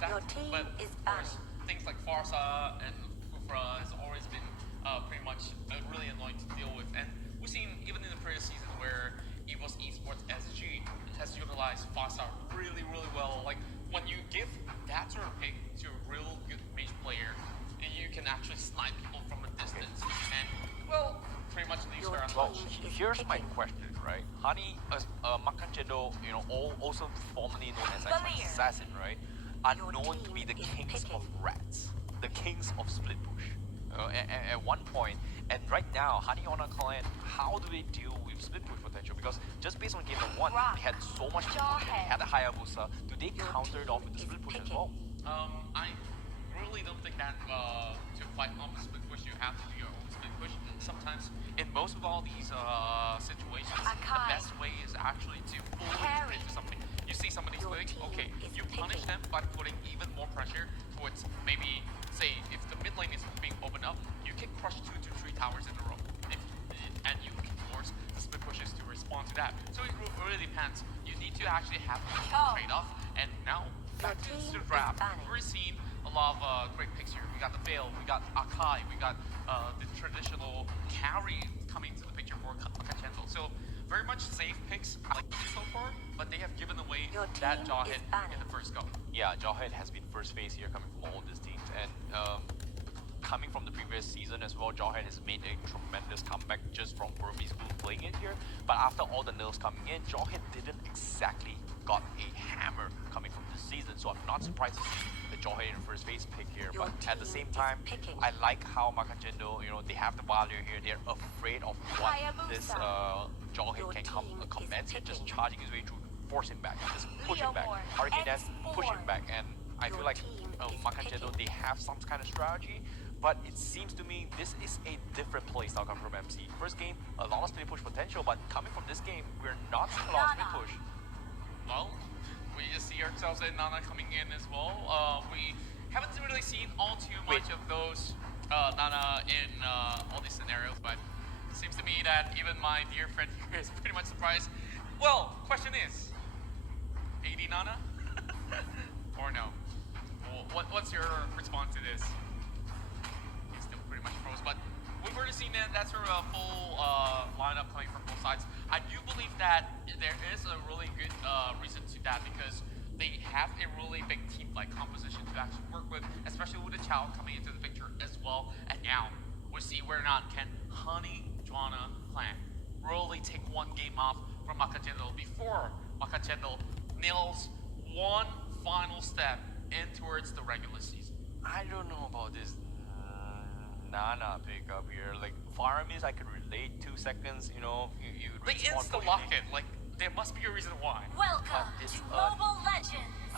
that. Your team But is of course, banning. things like Farsa and Kufra has always been pretty much really annoying to deal with. And we've seen even in the previous season where EVOS Esports SG has utilized Farsa really, really well. Like when you give that sort of pick to a real good mage player, and you can actually snipe people from a distance, and well, pretty much leaves her Your untouched. team is Here's my picking. question, right? Honey, Makan Cendol, also formerly known as like Assassin, right? Are Your known to be team the is kings of picking. rats, the kings of split push. At one point, and right now, Honey on a client, how do they deal with split push potential? Because just based on game 1, they had so much split push, and they had a Hayabusa. Do they Your counter it off with the team split is push as picking. well? I really don't think that to fight off the split push, you have to do your own split push. Sometimes, in most of all these situations, the best way is actually to fully commit to something. You see somebody Your splitting, team okay, is you punish picking. them by putting even more pressure towards maybe, say, if the mid lane is being opened up, you can crush 2 to 3 towers in a row. And you can force the split pushes to respond to that. So it really depends. You need to actually have a trade-off. And now, back to the draft, we're seeing a lot of great picks here. We got the Veil, we got Akai, we got the traditional carry coming to the picture for Makan Cendol. So very much safe picks I like so far, but they have given away Your that team Jawhead is banning. in the first go. Yeah, Jawhead has been first phase here coming from all these teams, and coming from the previous season as well, Jawhead has made a tremendous comeback just from Burmese School playing it here. But after all the nerfs coming in, Jawhead didn't exactly got a hammer coming from this season, so I'm not surprised to see the Jawhead in first phase pick here. Your But at the team same is time, picking. I like how Makan Cendol, they have the value here. They're afraid of what this Jawhead Your can team is commence here, just picking. charging his way through, force him back, just push him back. Hurricane Nest, push him back, and I feel Your like team is Makan Cendol, they have some kind of strategy, but it seems to me this is a different playstyle coming from MC. First game, a lot of split push potential, but coming from this game, we're not seeing a lot of split push. Well, we just see ourselves and Nana coming in as well. We haven't really seen all too much of those Nana in all these scenarios, but it seems to me that even my dear friend here is pretty much surprised. Well, question is, AD Nana? Or no? What's your response to this? He's still pretty much froze, but we've already seen that sort of full lineup coming from both sides. I do believe that there is a really good reason to that because they have a really big team-like composition to actually work with, especially with the Chow coming into the picture as well. And now we see where not can Honey Juana clan really take one game off from Makan Cendol before Makan Cendol nails one final step in towards the regular season. I don't know about this Nana pickup here. Like, Faramis, I can relate 2 seconds, you They respawn insta-lock quickly. it, like, there must be a reason why. Welcome It's, to Mobile Legends.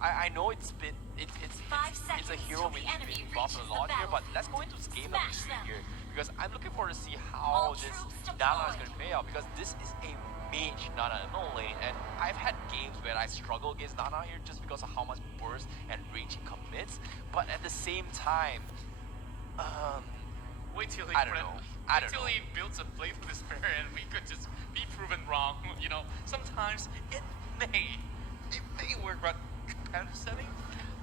I know it's been it's a 5 seconds hero till which the enemy been buffed a reaches lot the here, but battlefield. let's go into game Smash number 3 them. here because I'm looking forward to see how All this troops Nana is deployed. going to play out because this is a mage Nana in no lane, and I've had games where I struggle against Nana here just because of how much burst and range he commits, but at the same time, Wait till he I don't know. I don't Wait till know. he builds a blade with despair and we could just be proven wrong. Sometimes it may work, but competitive setting.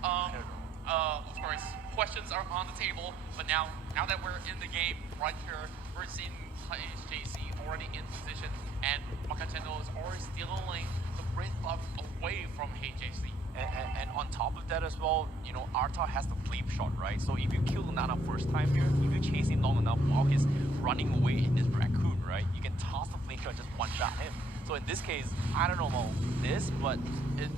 Of course, questions are on the table, but now that we're in the game right here, we're seeing HJC already in position, and Makan Cendol is already stealing the red buff away from HJC. And on top of that as well, Arta has the flame shot, right? So if you kill Nana first time here, if you chase him long enough while he's running away in this raccoon, right? You can toss the flame shot, just one-shot him. So in this case, I don't know about this, but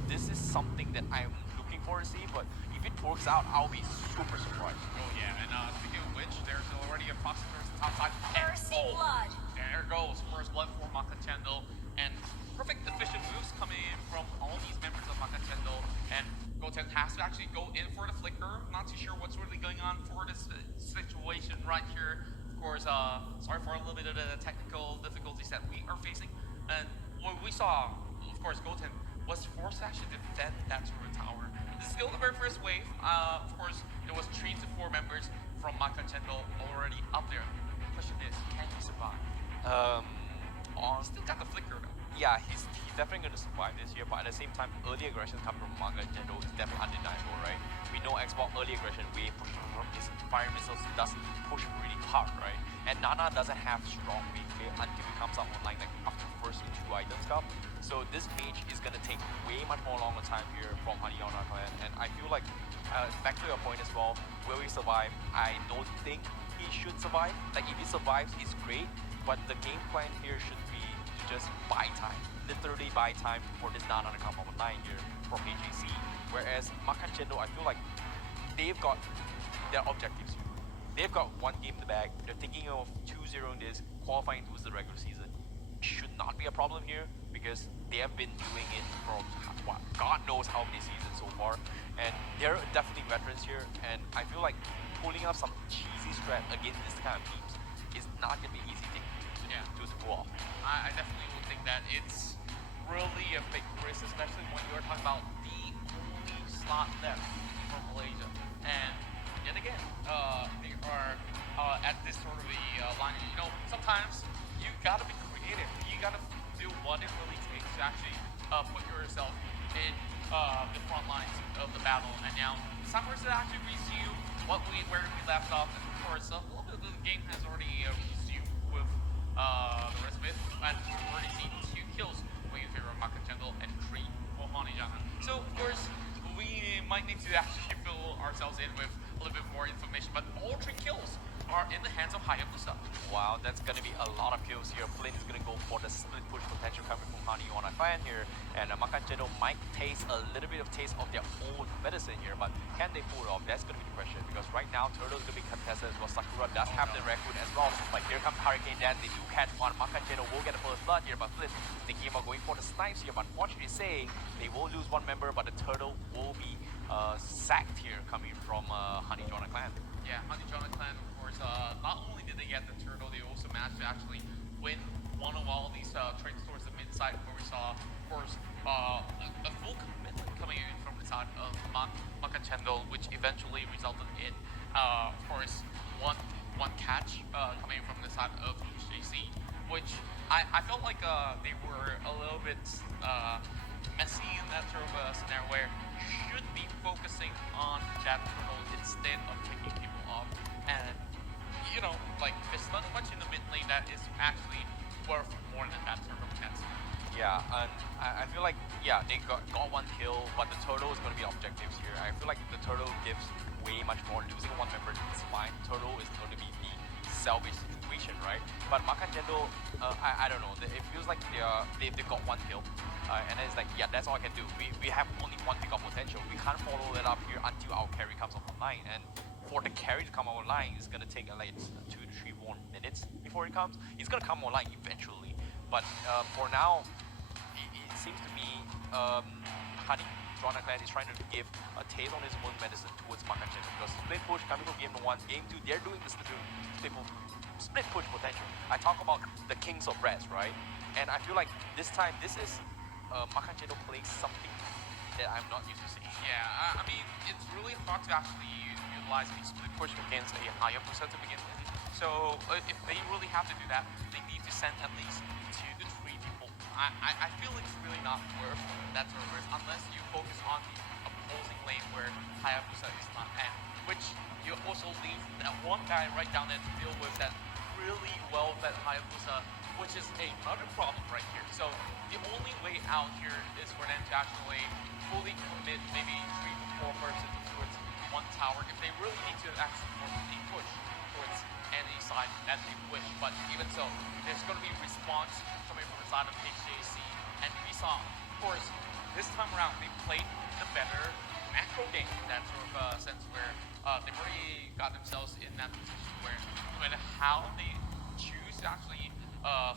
this is something that I'm looking forward to see. But if it works out, I'll be super surprised. Oh yeah, and speaking of which, there's already a prospector outside. Thirsty blood. There goes first blood for Makan Cendol, and perfect efficient moves coming in from all these members of Makan Cendol, and Goten has to actually go in for the flicker. Not too sure what's really going on for this situation right here. Of course, sorry for a little bit of the technical difficulties that we are facing. And what we saw, of course, Goten was forced to actually defend that turret tower. This is still the very first wave. Of course, there was 3 to 4 members from Makan Cendol already up there. The question is, can he survive? Still got the flicker though. yeah, he's definitely going to survive this year, but at the same time, early aggression coming from Makan Cendol is definitely undeniable, right? We know Xbox early aggression, wave push from his fire missiles does push really hard, right? And Nana doesn't have strong wave clear until he comes out online, like after first 2 items cup. So this mage is going to take way much more longer time here from Haniona clan, and I feel like, back to your point as well, will he survive? I don't think he should survive. Like if he survives, it's great, but the game plan here should be to just buy time, literally buy time for this Nana to come online here from HJC. Whereas Makan Cendol, I feel like they've got their objectives here. They've got one game in the bag. They're thinking of 2-0 this, qualifying towards the regular season. Should not be a problem here because they have been doing it for what, God knows how many seasons so far. And they're definitely veterans here. And I feel like pulling up some cheesy strat against this kind of teams is not going to be an easy thing to pull off. I definitely would think that it's really a big risk, especially when you're talking about the only slot left for Malaysia. And yet again, they are at this sort of a line. You know, sometimes you gotta be creative. You gotta do what it really takes to actually put yourself in the front lines of the battle. And now it's time for us to actually resume where we left off. And of course, a little bit of the game has already resumed with the rest of it. And we've already seen 2 kills in favor of Makan Cendol and 3 for Juana. So of course, we might need to actually fill ourselves in with a little bit more information, but all 3 kills are in the hands of Hayabusa. Wow, that's going to be a lot of kills here. Flynn is going to go for the split push potential coming from Haniona fan here, and Makan Cendol might taste a little bit of taste of their own medicine here, but can they pull it off? That's going to be the question, because right now Turtle is going to be contested as well. Sakura does have the raccoon as well, but here comes Hurricane Dance. They do catch one. Makan Cendol will get the first blood here, but Flynn thinking about going for the snipes here, but unfortunately saying they will lose 1 member, but the Turtle will be sacked here coming from Haniona clan. Yeah, Haniona clan, of course, not only did they get the turtle, they also managed to actually win one of all these trades towards the mid side, where we saw, of course, a full commitment coming in from the side of Makan Cendol, which eventually resulted in, of course, one catch coming from the side of HJC, which I felt like they were a little bit messy in that sort of scenario where you should be focusing on that turtle instead of picking people off. And, you know, like, there's not much in the mid lane that is actually worth more than that turtle chance. Yeah, and I feel like, yeah, they got 1 kill, but the turtle is going to be objectives here. I feel like the turtle gives way much more. Losing 1 member is fine. Turtle is going to be the salvage situation, right? But Makan Cendol, I don't know. It feels like they've got 1 kill, and then it's like, yeah, that's all I can do. We have only 1 pickup potential. We can't follow that up here until our carry comes online, and for the carry to come online, it's gonna take like 2 to 3 more minutes before it comes. It's gonna come online eventually, but for now, it seems to me Juana clan is trying to give a taste on his own medicine towards Makan Cendol, because split push coming from game 1, game 2, they're doing the split push potential. I talk about the kings of rest, right? And I feel like this time, this is Makan Cendol playing something that I'm not used to seeing. Yeah, I mean, it's really hard to actually utilize the split push against a higher percent to begin with. So if they really have to do that, they need to send at least 2 to 3 people. I feel it's really not worth that sort of risk unless you focus on the opposing lane where Hayabusa is not at, which you also leave that one guy right down there to deal with that really well-fed Hayabusa, which is another problem right here. So the only way out here is for them to actually fully commit maybe 3 to 4 persons towards 1 tower if they really need to actually forcefully push towards any side that they wish. But even so, there's going to be response coming from the side of HJC, and we saw, of course, this time around they played the better macro game in that sort of sense where they've already got themselves in that position where no matter how they choose to actually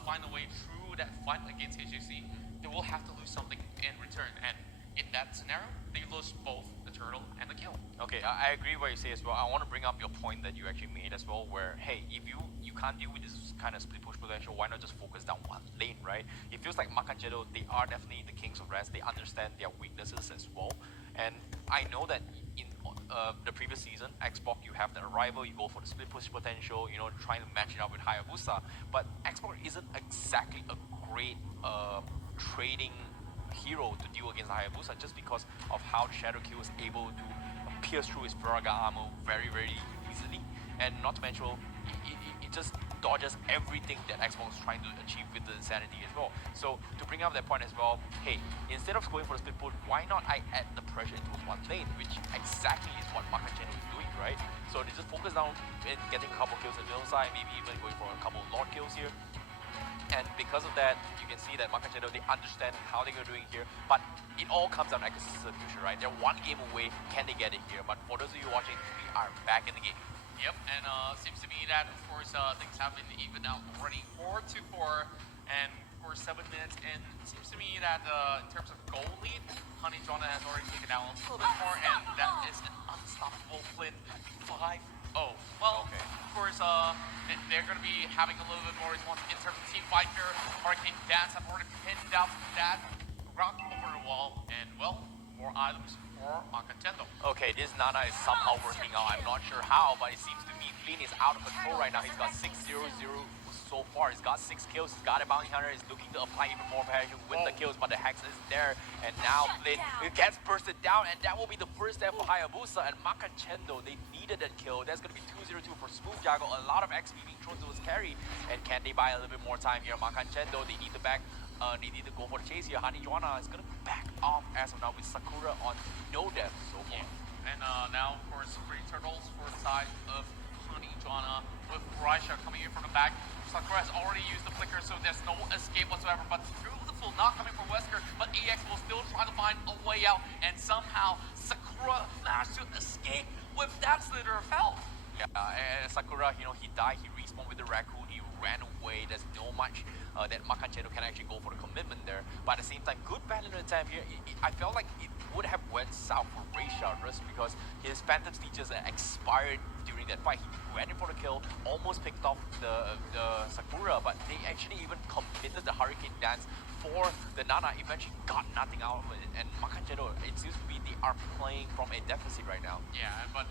find a way through that fight against HJC, they will have to lose something in return. And in that scenario, they lose both the turtle and the kill. Okay, I agree what you say as well. I want to bring up your point that you actually made as well, where, hey, if you can't deal with this kind of split push potential, why not just focus down 1 lane, right? It feels like Makan Cendol, they are definitely the kings of rest. They understand their weaknesses as well. And I know that in the previous season, Xbox, you have the arrival, you go for the split push potential, you know, trying to match it up with Hayabusa. But Xbox isn't exactly a great trading hero to deal against Hayabusa just because of how Shadow Q was able to pierce through his Viraga armor very, very easily. And not to mention, it just dodges everything that Xbox was trying to achieve with the Insanity as well. So to bring up that point as well, hey, instead of going for the split pull, why not I add the pressure into one lane, which exactly is what Makan Cendol is doing, right? So they just focus down in getting a couple kills on the middle side, maybe even going for a couple Lord kills here. And because of that, you can see that Makan Cendol, they understand how they're doing here, but it all comes down to execution, right? They're one game away, can they get it here? But for those of you watching, we are back in the game. Yep, and seems to be that, of course, things have been evened out already 4-4, and for 7 minutes, and it seems to me that in terms of goal lead, Honey Juana has already taken out a little bit more, and that is an unstoppable Flynn 5-0. Well, Okay. of course, they're going to be having a little bit more response in terms of team fight here. Hurricane Dance have already pinned out that, rocked over the wall, and, well, more items for Makan Cendol. Okay, this Nana is somehow working out. I'm not sure how, but it seems to me Flynn is out of control right now. He's got 6-0-0 so far. He's got 6 kills. He's got a bounty hunter. He's looking to apply even more pressure with the kills, but the Hex is there. And now Flynn gets bursted down, and that will be the first step for Hayabusa. And Makan Cendol, they needed that kill. That's going to be 2-0-2 for Smooth Jago. A lot of XP being thrown to his carry. And can they buy a little bit more time here? Makan Cendol, they need the back. They need to go for the chase here. Honey Juana is going to back off as of now with Sakura on no death so far. And now, of course, 3 turtles for the side of Honey Juana with Raisha coming in from the back. Sakura has already used the flicker, so there's no escape whatsoever. But beautiful, not coming from Wesker, but EX will still try to find a way out. And somehow, Sakura managed to escape with that slither of health. Yeah, and Sakura, you know, he died, he respawned with the raccoon, he ran away. There's no much that Makan Cendol can actually go for the commitment there. But at the same time, good battle attempt here. I felt like it would have went south for Raisha just because his Phantom's features expired during that fight. He ran in for the kill, almost picked off the Sakura, but they actually even committed the Hurricane Dance for the Nana. Eventually got nothing out of it. And Makan Cendol, it seems to be they are playing from a deficit right now. Yeah, but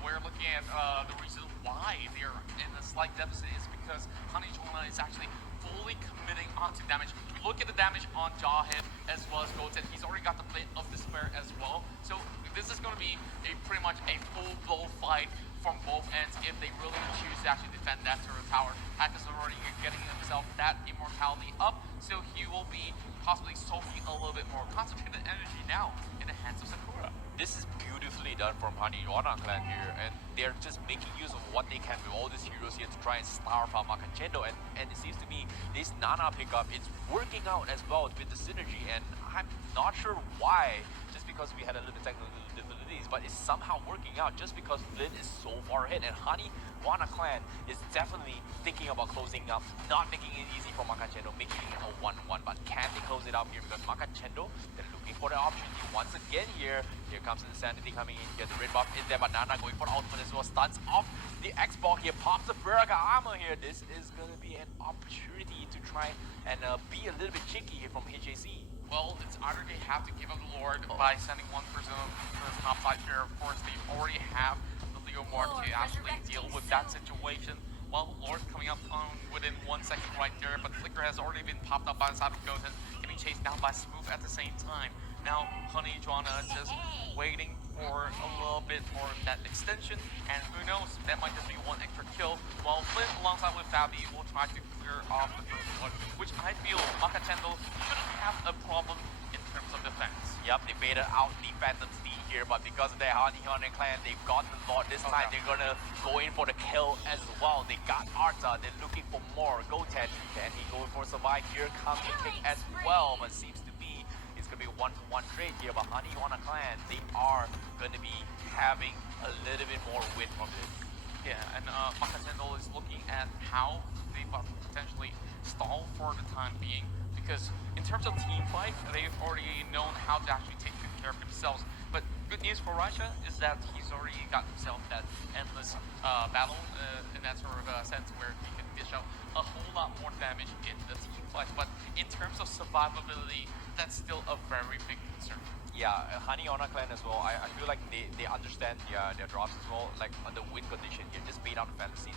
we're looking at the reason why they're in a slight deficit is because Honey Juana is actually fully committing onto damage. Look at the damage on Jawhead as well as Goten. He's already got the Blade of Despair as well. So this is going to be pretty much a full-blown fight from both ends if they really choose to actually defend that turret tower. Hack is already getting himself that immortality up, so he will be possibly soaking a little bit more concentrated energy now in the hands of Sakura. This is beautifully done from Honey Juana clan here, and they're just making use of what they can with all these heroes here to try and starve out Makan Cendol, and it seems to me this Nana pickup is working out as well with the synergy, and I'm not sure why, just because we had a little bit technical difficulties, but it's somehow working out just because Flynn is so far ahead, and Honey Juana clan is definitely thinking about closing up, not making it easy for Makan Cendol, making it a 1-1, but can they close it up here? Because Makan Cendol, they're looking for the opportunity once again here. Here comes the Insanity coming in here, the red buff is there, but Nana going for the ultimate as well, stunts off the X-Ball here, pops the Viraga armor here. This is going to be an opportunity to try and be a little bit cheeky here from HJC. Well, it's either they have to give up the Lord by sending one person to the top side here. Of course, they already have the Leo Mark to actually deal with that situation. Well, Lord coming up on within 1 second right there, but Flicker has already been popped up by the side of Goten, getting chased down by Smooth at the same time. Now, Honey Juana just waiting for a little bit more of that extension, and who knows, that might just be one extra kill, while Flynn alongside with Fabi will try to clear off the first one, which I feel Makan Cendol shouldn't have a problem in terms of defense. Yep, they baited out the Phantom Steed here, but because of their Honey Juana clan, they've got the Lord. This time they're gonna go in for the kill as well. They got Arta, they're looking for more. Goten, can he go for survive? Here comes the kick as well, but seems to be it's gonna be a 1-1 trade here, but Honey Juana clan, they are gonna be having a little bit more win from this. Yeah, and Makan Cendol is looking at how they potentially stall for the time being, because in terms of team fight, they've already known how to actually take good care of themselves. But good news for Raisha is that he's already got himself that endless battle in that sort of sense where he can dish out a whole lot more damage in the team fight. But in terms of survivability, that's still a very big concern. Yeah, Honey Honor clan as well. I feel like they understand their drops as well. Like on the win condition here, just bait out the fantasy.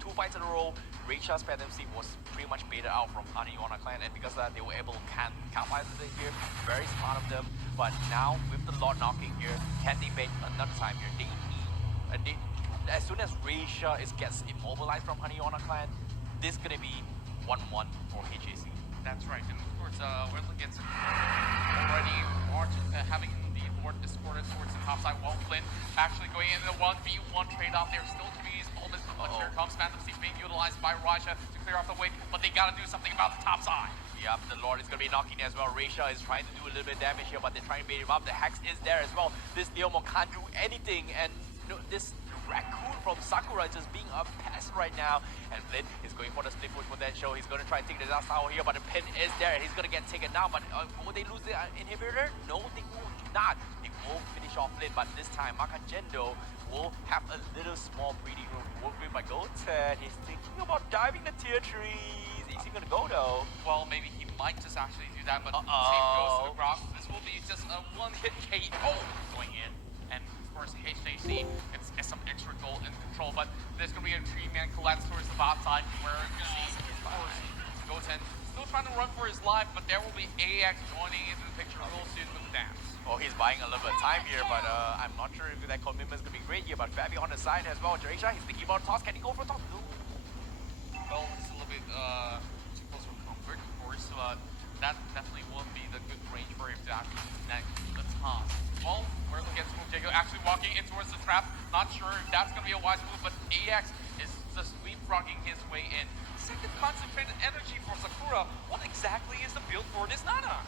Two fights in a row. Reisha's fantasy was pretty much baited out from Honey Honor clan, and because of that, they were able to capitalize it here. Very smart of them. But now with the Lord knocking here, can they bait another time here? They need, as soon as Reisha gets immobilized from Honey Honor clan, this is gonna be 1-1 for HJC. That's right, and of course, we're looking at already having the Lord escorted towards the top side, while Flynn actually going into the 1v1 trade-off there, still to be his bonus, but here comes Fantasy being utilized by Raja to clear off the way, but they gotta do something about the top side. Yep, the Lord is going to be knocking as well. Reisha is trying to do a little bit of damage here, but they're trying to bait him up. The Hex is there as well. This Leomon can't do anything, and this Raccoon from Sakura just being a pest right now. And Flynn is going for the split push potential. He's going to try and take the last tower here, but the pin is there. He's going to get taken down, but will they lose the inhibitor? No, they will not. They will finish off Flynn, but this time Makan Cendol will have a little small breathing room to work with by Goten. He's thinking about diving the tier 3s. Is he going to go though? Well, maybe he might just actually do that, but same goes to the Rock. This will be just a one-hit KO going in. And of course, HJC gets some extra gold in control, but there's going to be a 3-man collapse towards the bot side where you see, of course, Goten still trying to run for his life, but there will be AX joining into the picture real soon with the dance. Oh, he's buying a little bit of time here, but I'm not sure if that commitment is going to be great here, but Fabi on the side as well. Jarisha, he's thinking about a toss. Can he go for a toss? No. Well, it's a little bit too close for comfort, of course, but that definitely won't be the good range for him to actually connect the toss. Well, we're looking at Jago actually walking in towards the trap. Not sure if that's going to be a wise move, but AX is just leapfrogging his way in. Second concentrated energy for Sakura. What exactly is the build for this Nana?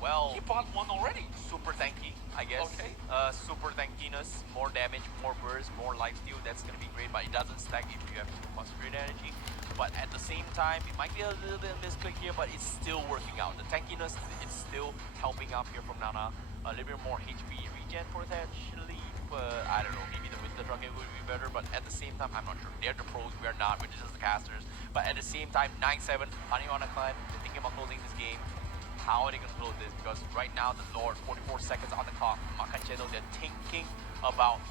Well, He bought one already. super tanky, I guess. Okay. Super tankiness, more damage, more burst, more lifesteal. That's going to be great, but it doesn't stack if you have concentrated energy. But at the same time, it might be a little bit of misclick here, but it's still working out. The tankiness is still helping out here from Nana. A little bit more HP regen potentially, but I don't know, maybe the Winter Dragon would be better, but at the same time, I'm not sure. They're the pros, we're not, we're just the casters. But at the same time, 9-7, Honey on a climb, they're thinking about closing this game. How are they going to close this? Because right now, the Lord, 44 seconds on the clock, Makan Cendol, they're thinking about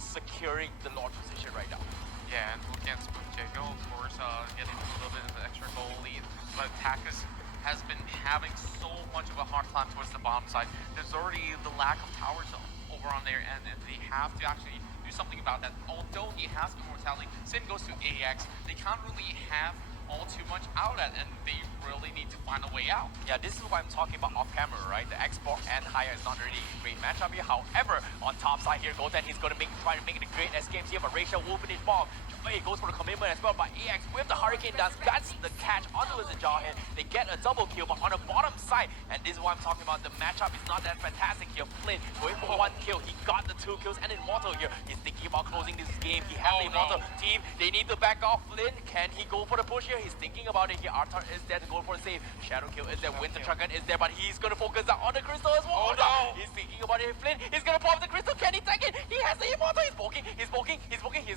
securing the Lord position right now. Yeah, and looking at Spook Jago, of course, getting a little bit of the extra goal lead, but Takis has been having so much of a hard time towards the bottom side. There's already the lack of towers over on their end, and they have to actually do something about that. Although he has immortality, same goes to AX. They can't really have all too much out of that, and they really need to find a way out. Yeah, this is what I'm talking about off camera, right? The export and higher is not really a great matchup here. However, on top side here, Goten, he's going to try to make it a great escape here, but Reisha will finish bomb. He goes for the commitment as well, but AX with the Hurricane Dance gets the catch onto his Jawhead. They get a double kill, but on the bottom side, and this is what I'm talking about, the matchup is not that fantastic here. Flynn going for 1 kill, he got the 2 kills, and Immortal here is thinking about closing this game. He has the Immortal team, they need to back off Flynn. Can he go for the push here? He's thinking about it here. Arthur is there to go for a save. Shadow kill is there, Winter Dragon is there, but he's going to focus on the crystal as well. Oh no! He's thinking about it. Flynn is going to pop the crystal. Can he take it? He has the Immortal. He's poking. He's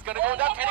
going to go down. Can